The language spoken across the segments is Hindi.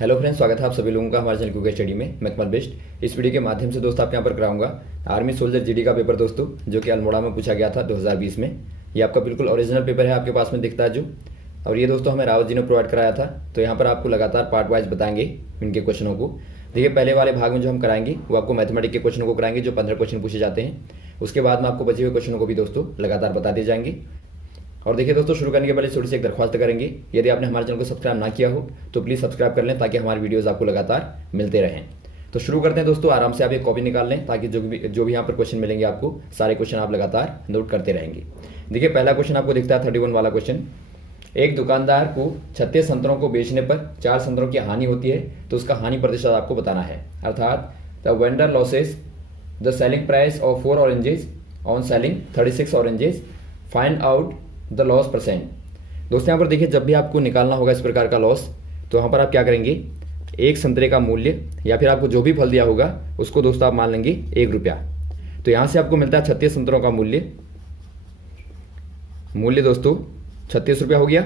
हेलो फ्रेंड्स, स्वागत है आप सभी लोगों का हमारे चैनल क्यूके स्टडी में। मैं कमल बेस्ट इस वीडियो के माध्यम से दोस्तों आपके यहाँ पर कराऊंगा आर्मी सोल्जर जीडी का पेपर दोस्तों, जो कि अल्मोड़ा में पूछा गया था 2020 में। ये आपका बिल्कुल ओरिजिनल पेपर है, आपके पास में दिखता है जो। और ये दोस्तों हमें रावत जी ने प्रोवाइड कराया था। तो यहाँ पर आपको लगातार पार्ट वाइज बताएंगे इनके क्वेश्चनों को। देखिए, पहले वाले भाग में जो हम कराएंगे वो आपको मैथमेटिक्स के क्वेश्चन को कराएंगे, जो 15 क्वेश्चन पूछे जाते हैं। उसके बाद में आपको बचे हुए क्वेश्चनों को भी दोस्तों लगातार बताते जाएंगे। और देखिए दोस्तों, शुरू करने के पहले छोटी सी एक दरख्वास्त करेंगे। यदि आपने हमारे चैनल को सब्सक्राइब ना किया हो तो प्लीज़ सब्सक्राइब कर लें, ताकि हमारी वीडियोस आपको लगातार मिलते रहें। तो शुरू करते हैं दोस्तों। आराम से आप एक कॉपी निकाल लें, ताकि जो भी यहाँ पर क्वेश्चन मिलेंगे आपको, सारे क्वेश्चन आप लगातार नोट करते रहेंगे। देखिए, पहला क्वेश्चन आपको दिखता है 31 वाला क्वेश्चन। एक दुकानदार को 36 संतरों को बेचने पर 4 संतरों की हानि होती है, तो उसका हानि प्रतिशत आपको बताना है। अर्थात the vendor losses the selling price of 4 oranges on selling 36 oranges, find out the loss percent. दोस्तों यहाँ पर देखिए, जब भी आपको निकालना होगा इस प्रकार का लॉस, तो यहाँ पर आप क्या करेंगे, एक संतरे का मूल्य या फिर आपको जो भी फल दिया होगा उसको दोस्तों आप मान लेंगे 1 रुपया। तो यहाँ से आपको मिलता है 36 संतरों का मूल्य दोस्तों 36 रुपया हो गया।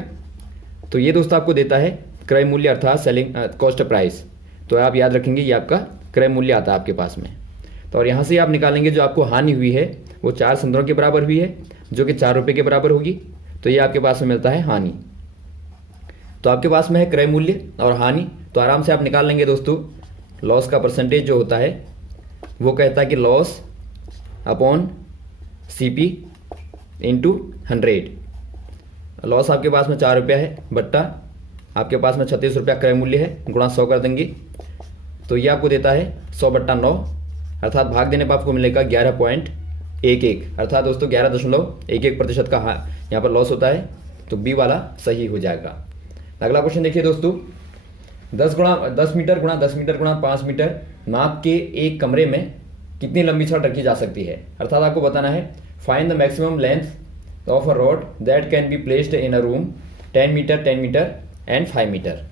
तो ये दोस्तों आपको देता है क्रय मूल्य, अर्थात सेलिंग कॉस्ट प्राइस। तो आप याद रखेंगे ये आपका क्रय मूल्य आता है आपके पास में। तो और यहाँ से आप निकालेंगे जो आपको हानि हुई है वो 4 संतरों के बराबर हुई है, जो कि 4 रुपये के बराबर होगी। तो ये आपके पास में मिलता है हानि। तो आपके पास में है क्रय मूल्य और हानि। तो आराम से आप निकाल लेंगे दोस्तों। लॉस का परसेंटेज जो होता है वो कहता है कि loss upon CP into 100। Loss आपके पास में 4 रुपया है, बट्टा आपके पास में 36 रुपया क्रय मूल्य है, गुणा 100 कर देंगे। तो ये आपको देता है 100/9, अर्थात भाग देने पर आपको मिलेगा 11.11, अर्थात दोस्तों 11.11% का यहाँ पर लॉस होता है। तो बी वाला सही हो जाएगा। अगला क्वेश्चन देखिए दोस्तों, 10 मीटर गुणा 10 मीटर गुणा 5 मीटर नाप के एक कमरे में कितनी लंबी छड़ रखी जा सकती है। अर्थात आपको बताना है find the maximum length of a rod that can be placed in a room 10 metre and 5 metre.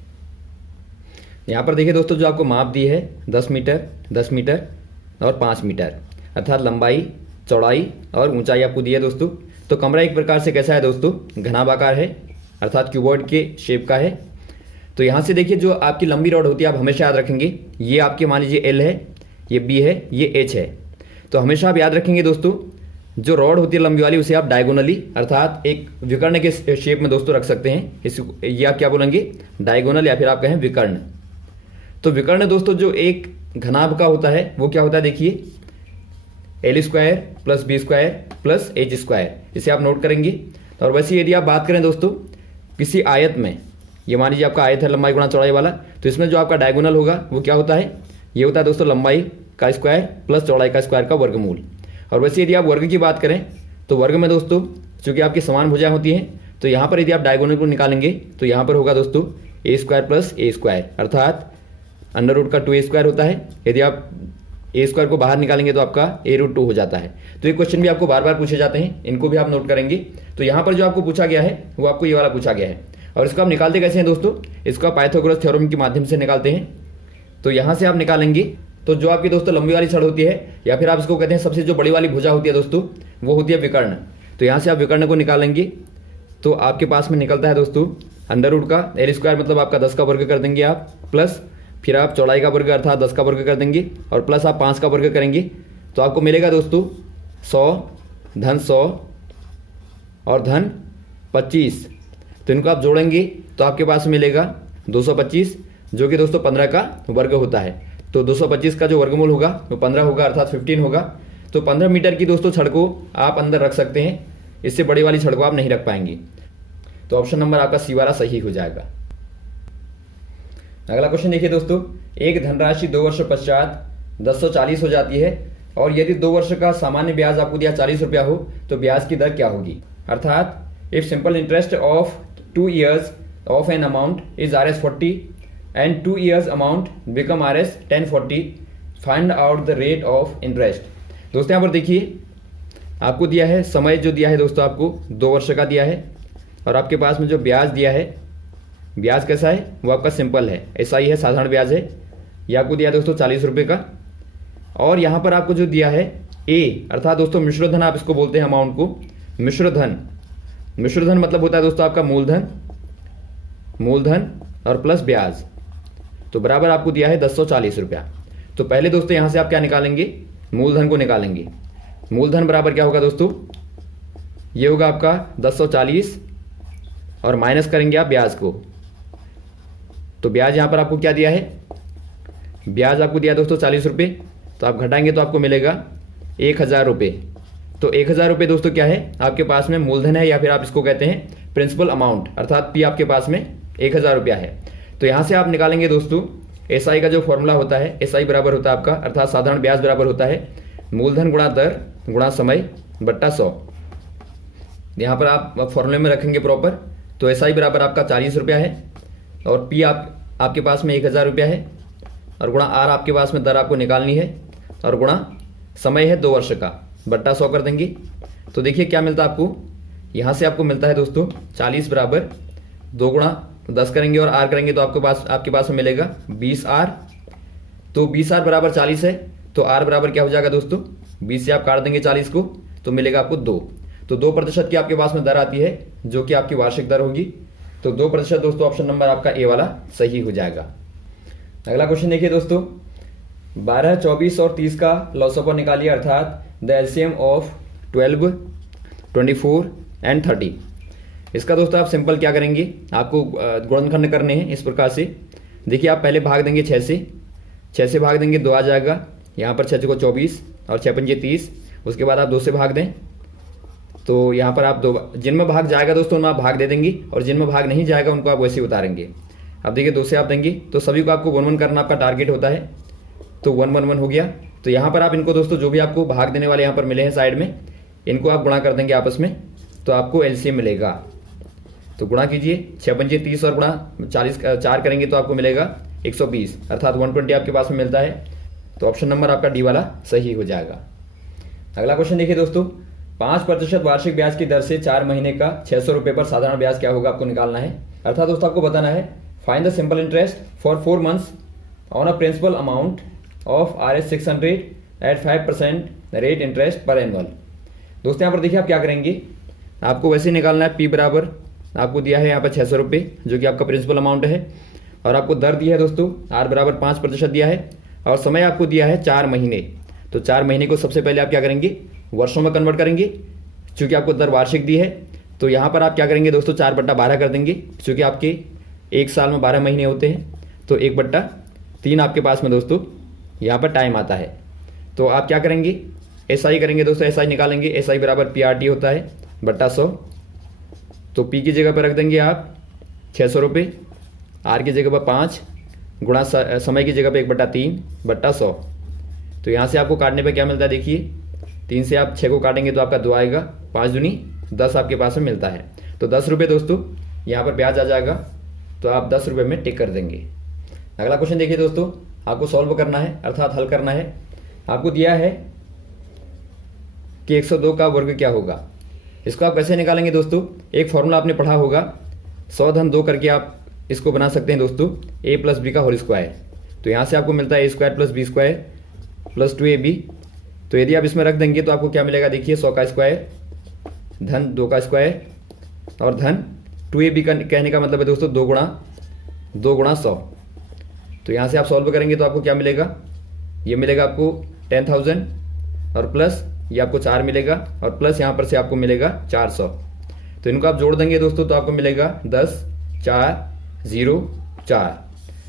यहाँ पर देखिए दोस्तों, जो आपको माप दी है 10 मीटर और 5 मीटर, अर्थात लंबाई, चौड़ाई और ऊंचाई आपको दी है दोस्तों। तो कमरा एक प्रकार से कैसा है दोस्तों, घनाभाकार है, अर्थात क्यूबॉइड के शेप का है। तो यहाँ से देखिए, जो आपकी लंबी रॉड होती है आप हमेशा याद रखेंगे, ये आपके मान लीजिए एल है, ये बी है, ये एच है। तो हमेशा आप याद रखेंगे दोस्तों, जो रॉड होती है लंबी वाली उसे आप डायगोनली, अर्थात एक विकर्ण के शेप में दोस्तों रख सकते हैं। ये आप क्या बोलेंगे, डायगोनल, या फिर आप कहें विकर्ण। तो विकर्ण दोस्तों जो एक घनाभ का होता है वो क्या होता है, देखिए L² + B² + H², इसे आप नोट करेंगे। और वैसे यदि आप बात करें दोस्तों किसी आयत में, ये मान लीजिए आपका आयत है लंबाई गुणा चौड़ाई वाला, तो इसमें जो आपका डायगोनल होगा वो क्या होता है, ये होता है दोस्तों लंबाई का स्क्वायर प्लस चौड़ाई का स्क्वायर का वर्गमूल। और वैसे यदि आप वर्ग की बात करें तो वर्ग में दोस्तों चूंकि आपकी समान भुजाएं होती हैं, तो यहाँ पर यदि आप डायगोनल को निकालेंगे तो यहाँ पर होगा दोस्तों A² + A², अर्थात √2 A² होता है। यदि आप A² को बाहर निकालेंगे तो आपका A√2 हो जाता है। तो ये क्वेश्चन भी आपको बार बार पूछे जाते हैं, इनको भी आप नोट करेंगे। तो यहाँ पर जो आपको पूछा गया है वो आपको ये वाला पूछा गया है। और इसको आप निकालते कैसे हैं दोस्तों, इसको आप पाइथागोरस थ्योरम के माध्यम से निकालते हैं। तो यहाँ से आप निकालेंगे तो जो आपकी दोस्तों लंबी वाली छड़ होती है, या फिर आप इसको कहते हैं सबसे जो बड़ी वाली भुजा होती है दोस्तों, वो होती है विकर्ण। तो यहाँ से आप विकर्ण को निकालेंगे तो आपके पास में निकलता है दोस्तों √2 का L² मतलब आपका 10 का वर्ग कर देंगे आप, प्लस फिर आप चौड़ाई का वर्ग अर्थात 10 का वर्ग कर देंगे, और प्लस आप 5 का वर्ग करेंगे। तो आपको मिलेगा दोस्तों 100 धन 100 और धन 25। तो इनको आप जोड़ेंगे तो आपके पास मिलेगा 225, जो कि दोस्तों 15 का वर्ग होता है। तो 225 का जो वर्गमूल होगा वो 15 होगा, अर्थात 15 होगा। तो 15 मीटर की दोस्तों छड़ को आप अंदर रख सकते हैं, इससे बड़ी वाली छड़ को आप नहीं रख पाएंगे। तो ऑप्शन नंबर आपका सी वाला सही हो जाएगा। अगला क्वेश्चन देखिए दोस्तों, एक धनराशि 2 वर्ष पश्चात 1040 हो जाती है, और यदि 2 वर्ष का सामान्य ब्याज आपको दिया 40 रुपया हो तो ब्याज की दर क्या होगी। अर्थात if simple interest of 2 years of an amount is Rs40 and 2 years amount become Rs 1040, find out the rate of interest. दोस्तों यहाँ पर देखिए, आपको दिया है समय, जो दिया है दोस्तों आपको 2 वर्ष का दिया है, और आपके पास में जो ब्याज दिया है, ब्याज कैसा है, वो आपका सिंपल है, SI है, साधारण ब्याज है। ये आपको दिया है दोस्तों 40 रुपये का। और यहाँ पर आपको जो दिया है A, अर्थात दोस्तों मिश्रधन आप इसको बोलते हैं अमाउंट को, मिश्रधन मतलब होता है दोस्तों आपका मूलधन और प्लस ब्याज। तो बराबर आपको दिया है 1040 रुपया। तो पहले दोस्तों यहाँ से आप क्या निकालेंगे, मूलधन को निकालेंगे। मूलधन बराबर क्या होगा दोस्तों, ये होगा आपका 1040 और माइनस करेंगे आप ब्याज को। तो ब्याज यहाँ पर आपको क्या दिया है, ब्याज आपको दिया दोस्तों 40 रुपये, तो आप घटाएंगे तो आपको मिलेगा 1000 रुपये। तो 1000 रुपये दोस्तों क्या है, आपके पास में मूलधन है, या फिर आप इसको कहते हैं प्रिंसिपल अमाउंट, अर्थात पी आपके पास में 1000 रुपया है। तो यहाँ से आप निकालेंगे दोस्तों एसआई का जो फॉर्मूला होता है, एसआई बराबर होता है आपका, अर्थात साधारण ब्याज बराबर होता है मूलधन गुणा दर गुणा समय बट्टा 100। यहाँ पर आप फॉर्मूले में रखेंगे प्रॉपर। तो एसआई बराबर आपका 40 रुपया है और पी आपके पास में 1000 रुपया है, और गुणा आर आपके पास में दर आपको निकालनी है, और गुणा समय है 2 वर्ष का, बट्टा 100 कर देंगे। तो देखिए क्या मिलता है आपको, यहाँ से आपको मिलता है दोस्तों 40 बराबर 2 गुणा 10 करेंगे और आर करेंगे तो आपके पास में मिलेगा 20 आर। तो 20 आर बराबर 40 है, तो आर बराबर क्या हो जाएगा दोस्तों, 20 से आप काट देंगे 40 को, तो मिलेगा आपको 2। तो 2% की आपके पास में दर आती है, जो कि आपकी वार्षिक दर होगी। तो 2% दोस्तों ऑप्शन नंबर आपका ए वाला सही हो जाएगा। अगला क्वेश्चन देखिए दोस्तों, 12, 24 और 30 का लॉसअपर निकालिए, अर्थात द एलसीएम ऑफ 12, 24 एंड 30। इसका दोस्तों आप सिंपल क्या करेंगे, आपको गुणनखंड करने हैं इस प्रकार से। देखिए आप पहले भाग देंगे 6 से भाग देंगे 2 आ जाएगा, यहाँ पर 6 को 24 और 6 पंजे 30। उसके बाद आप 2 से भाग दें, तो यहाँ पर आप 2, जिनमें भाग जाएगा दोस्तों उनमें आप भाग दे देंगे, और जिनमें भाग नहीं जाएगा उनको आप वैसे ही उतारेंगे। अब देखिए 2 से आप देंगे, तो सभी को आपको 1 1 करना आपका टारगेट होता है, तो 1 1 1 हो गया। तो यहाँ पर आप इनको दोस्तों जो भी आपको भाग देने वाले यहाँ पर मिले हैं साइड में, इनको आप गुणा कर देंगे आपस में, तो आपको एलसीएम मिलेगा। तो गुणा कीजिए, 6 पंजे 30 और गुणा 40 4 करेंगे तो आपको मिलेगा 120, अर्थात 120 आपके पास में मिलता है। तो ऑप्शन नंबर आपका डी वाला सही हो जाएगा। अगला क्वेश्चन देखिए दोस्तों, 5% वार्षिक ब्याज की दर से 4 महीने का 600 रुपये पर साधारण ब्याज क्या होगा आपको निकालना है। अर्थात दोस्तों आपको बताना है find the simple interest for 4 months on a principal amount of Rs 600 at 5% rate interest per annual. दोस्तों यहाँ पर देखिए आप क्या करेंगे, आपको वैसे निकालना है। पी बराबर आपको दिया है यहाँ पर 600 रुपये, जो कि आपका प्रिंसिपल अमाउंट है, और आपको दर दिया है दोस्तों आर बराबर 5% दिया है, और समय आपको दिया है 4 महीने। तो 4 महीने को सबसे पहले आप क्या करेंगे, वर्षों में कन्वर्ट करेंगे। चूंकि आपको दर वार्षिक दी है, तो यहाँ पर आप क्या करेंगे दोस्तों 4/12 कर देंगे। चूंकि आपके 1 साल में 12 महीने होते हैं, तो 1/3 आपके पास में दोस्तों यहाँ पर टाइम आता है। तो आप क्या करेंगे, एसआई करेंगे दोस्तों, एसआई निकालेंगे। एसआई बराबर PRT होता है बट्टा 100। तो पी की जगह पर रख देंगे आप 600 रुपये, आर की जगह पर 5 गुणा समय की जगह पर 1/3 बट्टा 100। तो यहाँ से आपको काटने पे क्या मिलता है, देखिए 3 से आप 6 को काटेंगे तो आपका 2 आएगा, 5 दूनी 10 आपके पास में मिलता है। तो 10 रुपये दोस्तों यहाँ पर ब्याज आ जाएगा, तो आप 10 रुपये में टिक कर देंगे। अगला क्वेश्चन देखिए दोस्तों, आपको सॉल्व करना है, अर्थात हल करना है। आपको दिया है कि 102 का वर्ग क्या होगा। इसको आप कैसे निकालेंगे दोस्तों, एक फॉर्मूला आपने पढ़ा होगा, 100 धन 2 करके आप इसको बना सकते हैं दोस्तों, a प्लस बी का होल स्क्वायर। तो यहाँ से आपको मिलता है a² plus B square plus 2ab। तो यदि आप इसमें रख देंगे तो आपको क्या मिलेगा, देखिए 100 का स्क्वायर धन 2 का स्क्वायर और धन 2ab का कहने का मतलब है दोस्तों 2 गुणा 100। तो यहाँ से आप सॉल्व करेंगे तो आपको क्या मिलेगा, ये मिलेगा आपको 10,000 और प्लस ये आपको 4 मिलेगा, और प्लस यहाँ पर से आपको मिलेगा 400। तो इनको आप जोड़ देंगे दोस्तों तो आपको मिलेगा 10, 4, 0, 4।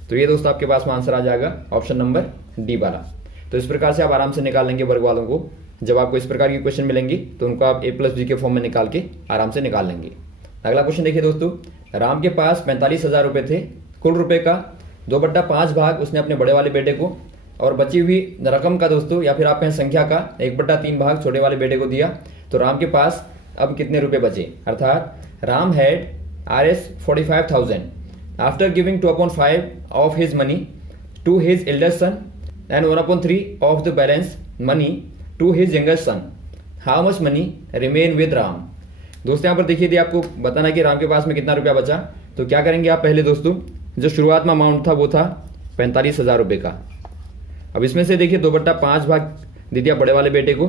तो ये दोस्तों आपके पास में आंसर आ जाएगा ऑप्शन नंबर डी वाला। तो इस प्रकार से आप आराम से निकाल लेंगे वर्ग वालों को। जब आपको इस प्रकार की क्वेश्चन मिलेंगे तो उनको आप a प्लस बी के फॉर्म में निकाल के आराम से निकाल लेंगे। अगला क्वेश्चन देखिए दोस्तों, राम के पास 45,000 रुपये थे। कुल रुपए का 2/5 भाग उसने अपने बड़े वाले बेटे को, और बची हुई रकम का दोस्तों या फिर आप कहें संख्या का 1/3 भाग छोटे वाले बेटे को दिया। तो राम के पास अब कितने रुपए बचे, अर्थात Ram had Rs 45,000 after giving 2/5 of his money to his eldest son and 1/3 of the balance money to his youngest son. How much money remain with Ram? दोस्तों यहाँ पर देखिए यदि आपको बताना है कि राम के पास में कितना रुपया बचा, तो क्या करेंगे आप पहले दोस्तों, जो शुरुआत में अमाउंट था वो था 45,000 रुपये का। अब इसमें से देखिए 2/5 भाग दे दिया बड़े वाले बेटे को,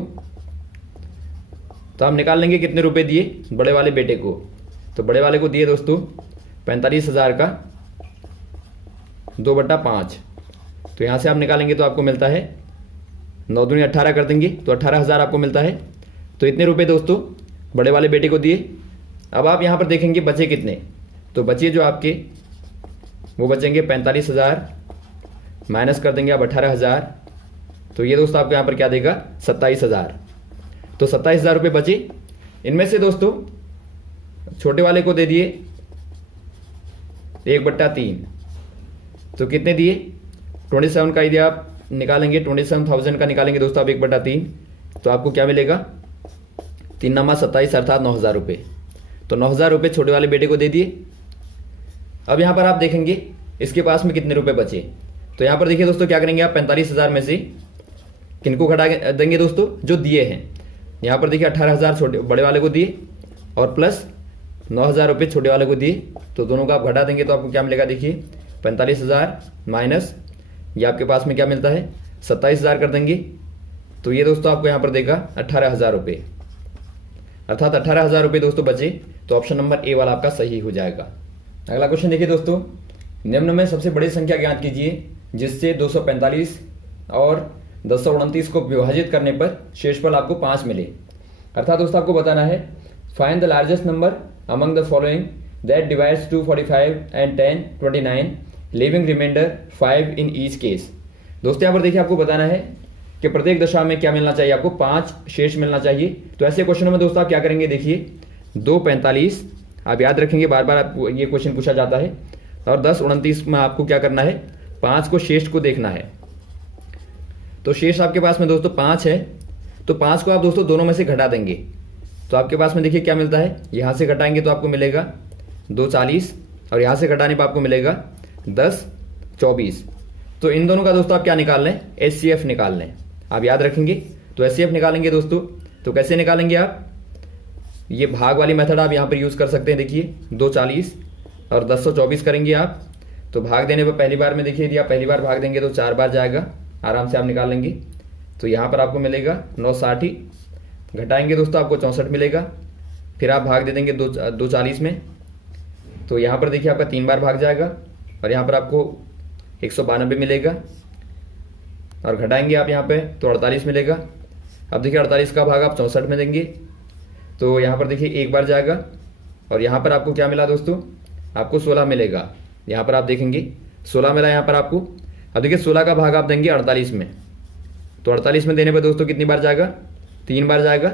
तो हम निकाल लेंगे कितने रुपए दिए बड़े वाले बेटे को। तो बड़े वाले को दिए दोस्तों 45,000 का 2/5। तो यहाँ से आप निकालेंगे तो आपको मिलता है 9 दूनी 18 कर देंगे तो 18,000 आपको मिलता है। तो इतने रुपए दोस्तों बड़े वाले बेटे को दिए। अब आप यहाँ पर देखेंगे बचे कितने, तो बचे जो आपके वो बचेंगे 45,000, माइनस कर देंगे आप 18,000। तो ये दोस्तों आपको यहाँ पर क्या देगा 27,000। तो 27,000 रुपये बचे। इनमें से दोस्तों छोटे वाले को दे दिए 1/3। तो कितने दिए 27 का ही दिया, आप निकालेंगे 27,000 का निकालेंगे दोस्तों आप 1/3। तो आपको क्या मिलेगा 3 नामा 27 अर्थात 9,000 रुपये। तो 9,000 रुपये छोटे वाले बेटे को दे दिए। अब यहाँ पर आप देखेंगे इसके पास में कितने रुपए बचे। तो यहाँ पर देखिए दोस्तों क्या करेंगे आप 45,000 में से किनको घटा देंगे दोस्तों, जो दिए हैं। यहाँ पर देखिए 18,000 छोटे बड़े वाले को दिए और प्लस 9,000 रुपये छोटे वाले को दिए। तो दोनों का आप घटा देंगे तो आपको क्या मिलेगा, देखिए 45,000 माइनस ये आपके पास में क्या मिलता है 27,000 कर देंगे। तो ये दोस्तों आपको यहाँ पर देगा 18,000 रुपये, अर्थात 18,000 रुपये दोस्तों बचे। तो ऑप्शन नंबर ए वाला आपका सही हो जाएगा। अगला क्वेश्चन देखिए दोस्तों, निम्न में सबसे बड़ी संख्या ज्ञात कीजिए जिससे 245 और 1029 को विभाजित करने पर शेषफल आपको 5 मिले। अर्थात दोस्तों आपको बताना है find the largest number among the following that divides 245 and 10 29 living reminder 5 in each case. दोस्तों यहाँ पर देखिए आपको बताना है कि प्रत्येक दशा में क्या मिलना चाहिए, आपको 5 शेष मिलना चाहिए। तो ऐसे क्वेश्चनों में दोस्तों आप क्या करेंगे, देखिए 245 आप याद रखेंगे, बार बार आपको ये क्वेश्चन पूछा जाता है। और 1029 में आपको क्या करना है 5 को शेष को देखना है। तो शेष आपके पास में दोस्तों 5 है। तो 5 को आप दोस्तों दोनों में से घटा देंगे तो आपके पास में देखिए क्या मिलता है, यहाँ से घटाएंगे तो आपको मिलेगा 240 और यहाँ से घटाने पर आपको मिलेगा 1024। तो इन दोनों का दोस्तों आप क्या निकाल लें, HCF निकाल लें। आप याद रखेंगे तो HCF निकालेंगे दोस्तों। तो कैसे निकालेंगे आप, ये भाग वाली मेथड आप यहाँ पर यूज़ कर सकते हैं। देखिए 240 और 1024 करेंगे आप। तो भाग देने पर पहली बार में देखिए यदि आप पहली बार भाग देंगे तो 4 बार जाएगा, आराम से आप निकाल लेंगे। तो यहाँ पर आपको मिलेगा 960, घटाएंगे दोस्तों आपको 64 मिलेगा। फिर आप भाग दे देंगे 240 में। तो यहाँ पर देखिए आपका 3 बार भाग जाएगा और यहाँ पर आपको 192 मिलेगा और घटाएंगे आप यहाँ पे तो 48 मिलेगा। अब देखिए 48 का भाग आप 64 में देंगे तो यहाँ पर देखिए 1 बार जाएगा और यहाँ पर आपको क्या मिला दोस्तों, आपको 16 मिलेगा। यहाँ पर आप देखेंगे 16 मिला यहाँ पर आपको। अब देखिए 16 का भाग आप देंगे 48 में, तो 48 में देने पर दोस्तों कितनी बार जाएगा, 3 बार जाएगा।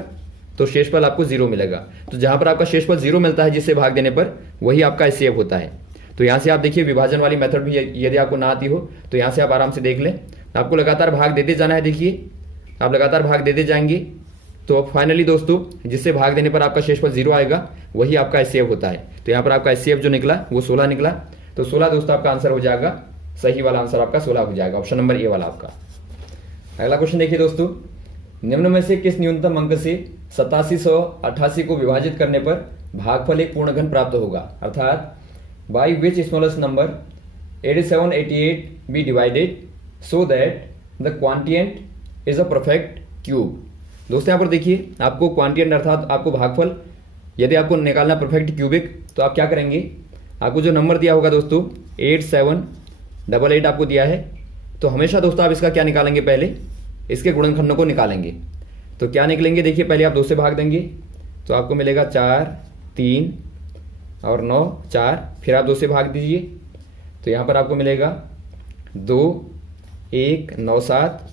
तो शेषफल आपको 0 मिलेगा। तो जहाँ पर आपका शेषफल 0 मिलता है जिससे भाग देने पर, वही आपका HCF होता है। तो यहाँ से आप देखिए विभाजन वाली मेथड भी यदि आपको ना आती हो तो यहाँ से आप आराम से देख लें। आपको लगातार भाग देते जाना है। देखिए आप लगातार भाग देते जाएंगे तो फाइनली दोस्तों जिससे भाग देने पर आपका शेषफल 0 आएगा वही आपका HCF होता है। तो यहाँ पर आपका HCF जो निकला वो 16 निकला। तो 16 दोस्तों आपका आंसर हो जाएगा, सही वाला आंसर आपका 16 हो जाएगा, ऑप्शन नंबर ए वाला आपका। अगला क्वेश्चन देखिए दोस्तों, निम्न में से किस न्यूनतम अंक से 8788 को विभाजित करने पर भागफल एक पूर्ण घन प्राप्त होगा। अर्थात by which smallest number 8788 be divided so that the quotient is a perfect cube. दोस्तों यहाँ पर देखिए आपको क्वांटिएंट अर्थात आपको भागफल यदि आपको निकालना परफेक्ट क्यूबिक, तो आप क्या करेंगे, आपको जो नंबर दिया होगा दोस्तों 8788 आपको दिया है। तो हमेशा दोस्तों आप इसका क्या निकालेंगे, पहले इसके गुणनखंडों को निकालेंगे। तो क्या निकलेंगे, देखिए पहले आप 2 से भाग देंगे तो आपको मिलेगा 4 3 और 9 4। फिर आप 2 से भाग दीजिए तो यहाँ पर आपको मिलेगा 2 1 9 7।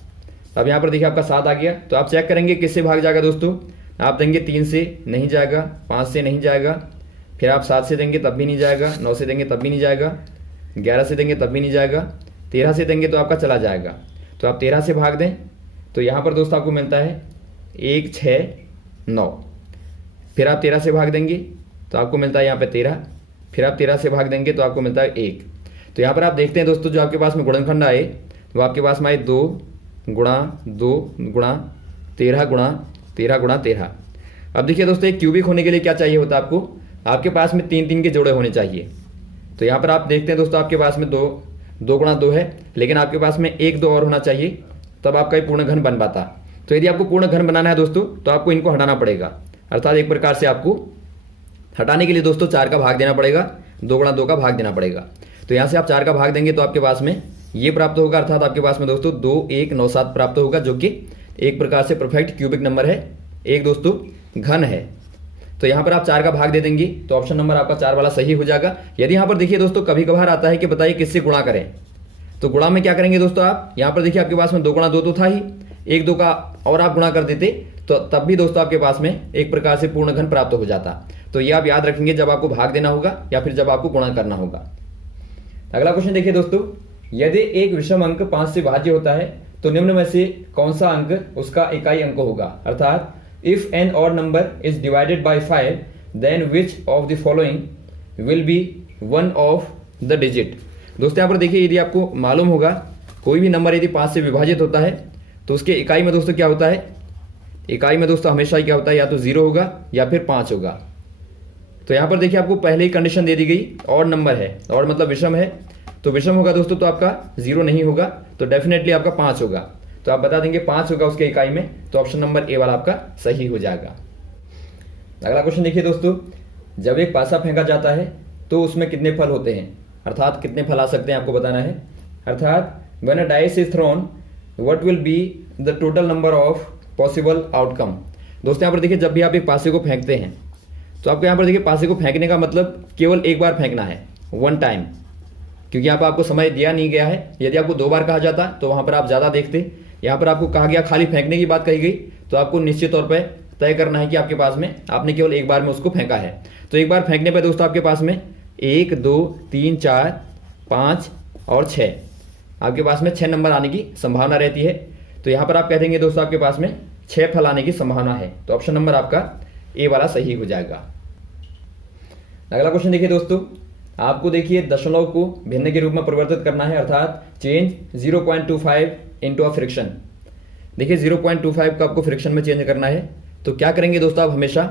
अब यहाँ पर देखिए आपका 7 आ गया। तो आप चेक करेंगे किससे भाग जाएगा दोस्तों, आप देंगे 3 से नहीं जाएगा, 5 से नहीं जाएगा, फिर आप 7 से देंगे तब भी नहीं जाएगा, 9 से देंगे तब भी नहीं जाएगा, 11 से देंगे तब भी नहीं जाएगा, 13 से देंगे तो आपका चला जाएगा। तो आप 13 से भाग दें तो यहाँ पर दोस्तों आपको मिलता है 1 6 9। फिर आप 13 से भाग देंगे तो आपको मिलता है यहाँ पे 13। फिर आप 13 से भाग देंगे तो आपको मिलता है 1। तो यहाँ पर आप देखते हैं दोस्तों जो आपके पास में गुणनखंड आए वो आपके पास में आए 2 गुणा 2 गुणा 13 गुणा 13 गुणा 13। अब देखिए दोस्तों एक क्यूबिक होने के लिए क्या चाहिए होता है आपको, आपके पास में 3 3 के जोड़े होने चाहिए। तो यहाँ पर आप देखते हैं दोस्तों आपके पास में 2 गुणा 2 है, लेकिन आपके पास में 1 2 और होना चाहिए तब आपका ये पूर्ण घन बन पाता। तो यदि आपको पूर्ण घन बनाना है दोस्तों तो आपको इनको हटाना पड़ेगा। अर्थात एक प्रकार से आपको हटाने के लिए दोस्तों 4 का भाग देना पड़ेगा, 2 गुणा 2 का भाग देना पड़ेगा। तो यहाँ से आप 4 का भाग देंगे तो आपके पास में ये प्राप्त होगा, अर्थात आपके पास में दोस्तों 2197 प्राप्त होगा, जो कि एक प्रकार से परफेक्ट क्यूबिक नंबर है, एक दोस्तों घन है। तो यहाँ पर आप 4 का भाग दे देंगे तो ऑप्शन नंबर आपका 4 वाला सही हो जाएगा। यदि यहाँ पर देखिए दोस्तों कभी कभार आता है कि बताइए किससे गुणा करें, तो गुणा में क्या करेंगे दोस्तों आप, यहाँ पर देखिए आपके पास में 2 गुणा 2 तो था ही, 1 2 का और आप गुणा कर देते तो तब भी दोस्तों आपके पास में एक प्रकार से पूर्ण घन प्राप्त हो जाता। तो ये आप याद रखेंगे जब आपको भाग देना होगा या फिर जब आपको गुणा करना होगा। अगला क्वेश्चन देखिए दोस्तों, यदि एक विषम अंक 5 से भाज्य होता है तो निम्न में से कौन सा अंक उसका इकाई अंक होगा, अर्थात if an odd number is divided by 5 then which of the following will be one of the digit. दोस्तों यहाँ पर देखिए यदि आपको मालूम होगा कोई भी नंबर यदि 5 से विभाजित होता है तो उसके इकाई में दोस्तों क्या होता है, इकाई में दोस्तों हमेशा ही क्या होता है, या तो 0 होगा या फिर 5 होगा। तो यहाँ पर देखिए आपको पहले ही कंडीशन दे दी गई, ऑड नंबर है, ऑड मतलब विषम है, तो विषम होगा दोस्तों तो आपका 0 नहीं होगा, तो डेफिनेटली आपका 5 होगा। तो आप बता देंगे 5 होगा उसके इकाई में, तो ऑप्शन नंबर ए वाला आपका सही हो जाएगा। अगला क्वेश्चन देखिए दोस्तों, जब एक पासा फेंका जाता है तो उसमें कितने फल होते हैं, अर्थात कितने फल आ सकते हैं आपको बताना है। अर्थात when a dice is throne what will be the total number of possible outcome. दोस्तों यहाँ पर देखिए जब भी आप एक पासे को फेंकते हैं तो आपको यहाँ पर देखिए पासे को फेंकने का मतलब केवल एक बार फेंकना है, वन टाइम, क्योंकि यहाँ पर आपको समय दिया नहीं गया है। यदि आपको 2 बार कहा जाता तो वहां पर आप ज्यादा देखते, यहाँ पर आपको कहा गया खाली फेंकने की बात कही गई, तो आपको निश्चित तौर पर तय करना है कि आपके पास में आपने केवल एक बार में उसको फेंका है। तो एक बार फेंकने पर दोस्तों आपके पास में 1 2 3 4 5 और 6, आपके पास में 6 नंबर आने की संभावना रहती है। तो यहाँ पर आप कह देंगे दोस्तों आपके पास में 6 फल आने की संभावना है, तो ऑप्शन नंबर आपका ए वाला सही हो जाएगा। अगला क्वेश्चन देखिए दोस्तों, आपको देखिए दशमलव को भिन्न के रूप में परिवर्तित करना है, अर्थात चेंज 0.25 इनटू अ फ्रैक्शन। देखिए 0.25 को आपको फ्रैक्शन में चेंज करना है, तो क्या करेंगे दोस्तों, आप हमेशा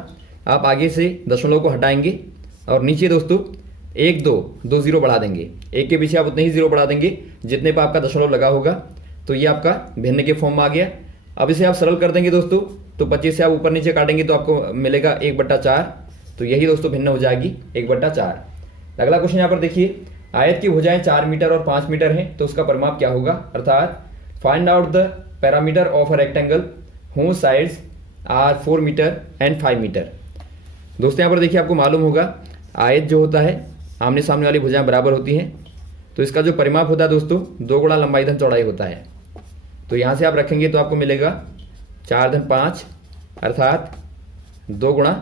आप आगे से दशमलव को हटाएंगे और नीचे दोस्तों 1 2 0 बढ़ा देंगे, एक के पीछे आप उतने ही 0 बढ़ा देंगे जितने पर आपका दशमलव लगा होगा। तो ये आपका भिन्न के फॉर्म में आ गया। अब इसे आप सरल कर देंगे दोस्तों, तो 25 से आप ऊपर नीचे काटेंगे तो आपको मिलेगा 1/4, तो यही दोस्तों भिन्न हो जाएगी 1/4। अगला क्वेश्चन यहाँ पर देखिए, आयत की भुजाएं 4 मीटर और 5 मीटर हैं, तो उसका परिमाप क्या होगा, अर्थात find out the parameter of a rectangle whose sides are 4 metre and 5 metre. दोस्तों यहाँ पर देखिए आपको मालूम होगा आयत जो होता है आमने सामने वाली भुजाएं बराबर होती हैं, तो इसका जो परिमाप होता है दोस्तों 2 गुणा लंबाई धन चौड़ाई होता है। तो यहाँ से आप रखेंगे तो आपको मिलेगा 4 धन 5, अर्थात 2 गुणा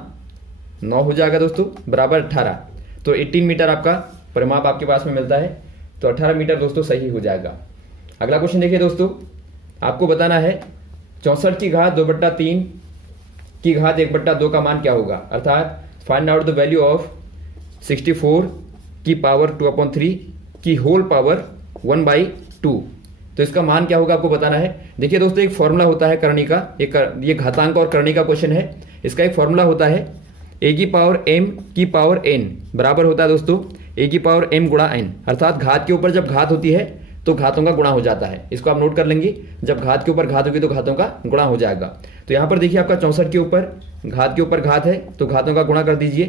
9 हो जाएगा दोस्तों बराबर 18, तो 18 मीटर आपका परिमाप आपके पास में मिलता है, तो 18 मीटर दोस्तों सही हो जाएगा। अगला क्वेश्चन देखिए दोस्तों, आपको बताना है 64 की घात 2/3 की घात 1/2 का मान क्या होगा, अर्थात find out the value of 64 की पावर 2/3 की होल पावर 1/2। तो इसका मान क्या होगा आपको बताना है। देखिए दोस्तों एक फॉर्मूला होता है करनी का, ये घातांक और करनी का क्वेश्चन है, इसका एक फॉर्मूला होता है a की पावर m की पावर n बराबर होता है दोस्तों a की पावर m गुणा n, अर्थात घात के ऊपर जब घात होती है तो घातों का गुणा हो जाता है। इसको आप नोट कर लेंगे, जब घात के ऊपर घात होगी तो घातों का गुणा हो जाएगा। तो यहाँ पर देखिए आपका 64 के ऊपर घात है, तो घातों का गुणा कर दीजिए,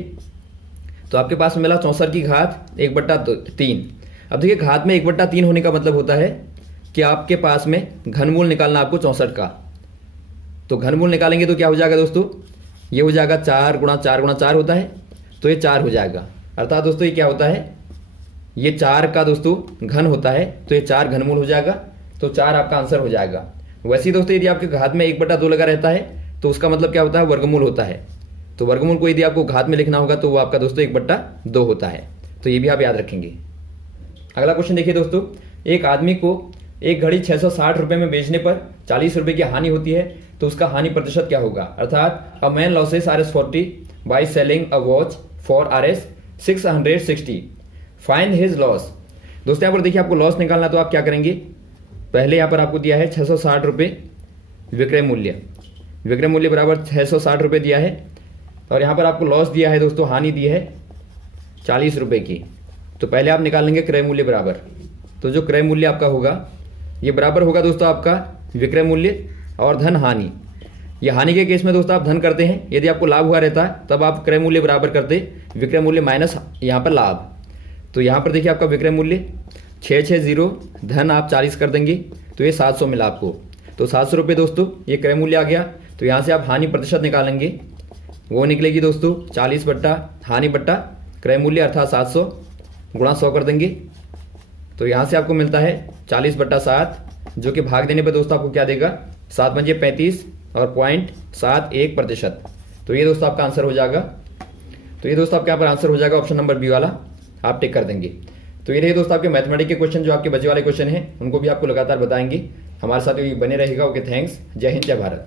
तो आपके पास मिला 64 की घात 1/3। अब देखिए घात में 1/3 होने का मतलब होता है कि आपके पास में घनमूल निकालना आपको 64 का, तो घनमूल निकालेंगे तो क्या हो जाएगा दोस्तों, ये हो जाएगा 4 गुणा 4 होता है, तो ये 4 हो जाएगा। अर्थात दोस्तों ये क्या होता है, ये 4 का दोस्तों घन होता है, तो ये 4 घनमूल हो जाएगा, तो 4 आपका आंसर हो जाएगा। वैसे ही दोस्तों यदि आपके घात में 1/2 लगा रहता है तो उसका मतलब क्या होता है, वर्गमूल होता है। तो वर्गमूल को यदि आपको घात में लिखना होगा तो वो आपका दोस्तों 1/2 होता है, तो ये भी आप याद रखेंगे। अगला क्वेश्चन देखिए दोस्तों, एक आदमी को एक घड़ी 660 रुपए में बेचने पर 40 रुपए की हानि होती है, तो उसका हानि प्रतिशत क्या होगा, अर्थात a man losses Rs40 by selling a watch for Rs660, find his loss. दोस्तों यहाँ पर देखिए आपको लॉस निकालना, तो आप क्या करेंगे, पहले यहाँ पर आपको दिया है 660 रुपये विक्रय मूल्य बराबर 660 रुपये दिया है, और यहाँ पर आपको लॉस दिया है दोस्तों, हानि दी है 40 रुपये की। तो पहले आप निकालेंगे क्रय मूल्य बराबर, तो जो क्रय मूल्य आपका होगा ये बराबर होगा दोस्तों आपका विक्रय मूल्य और धन हानि। ये हानि के केस में दोस्तों आप धन करते हैं, यदि आपको लाभ हुआ रहता है तब आप क्रय मूल्य बराबर करते विक्रय मूल्य माइनस यहाँ पर लाभ। तो यहाँ पर देखिए आपका विक्रय मूल्य 660 धन आप 40 कर देंगे तो ये 700 मिला आपको। तो 700 रुपये दोस्तों ये क्रय मूल्य आ गया। तो यहाँ से आप हानि प्रतिशत निकालेंगे, वो निकलेगी दोस्तों 40 बट्टा हानि बट्टा क्रय मूल्य अर्थात 700 गुणा 100 कर देंगे। तो यहाँ से आपको मिलता है 40 बट्टा 7, जो कि भाग देने पर दोस्तों आपको क्या देगा, 7 पंजे 35 और 0.71%। तो ये दोस्तों आपका आंसर हो जाएगा। तो ये दोस्तों आपके यहाँ पर आंसर हो जाएगा ऑप्शन नंबर बी वाला, आप टिक कर देंगे। तो ये रहे दोस्तों आपके मैथमेटिक्स के क्वेश्चन, जो आपके बचे वाले क्वेश्चन हैं उनको भी आपको लगातार बताएंगे। हमारे साथ बने रहेगा। Okay, thanks. जय हिंद, जय भारत।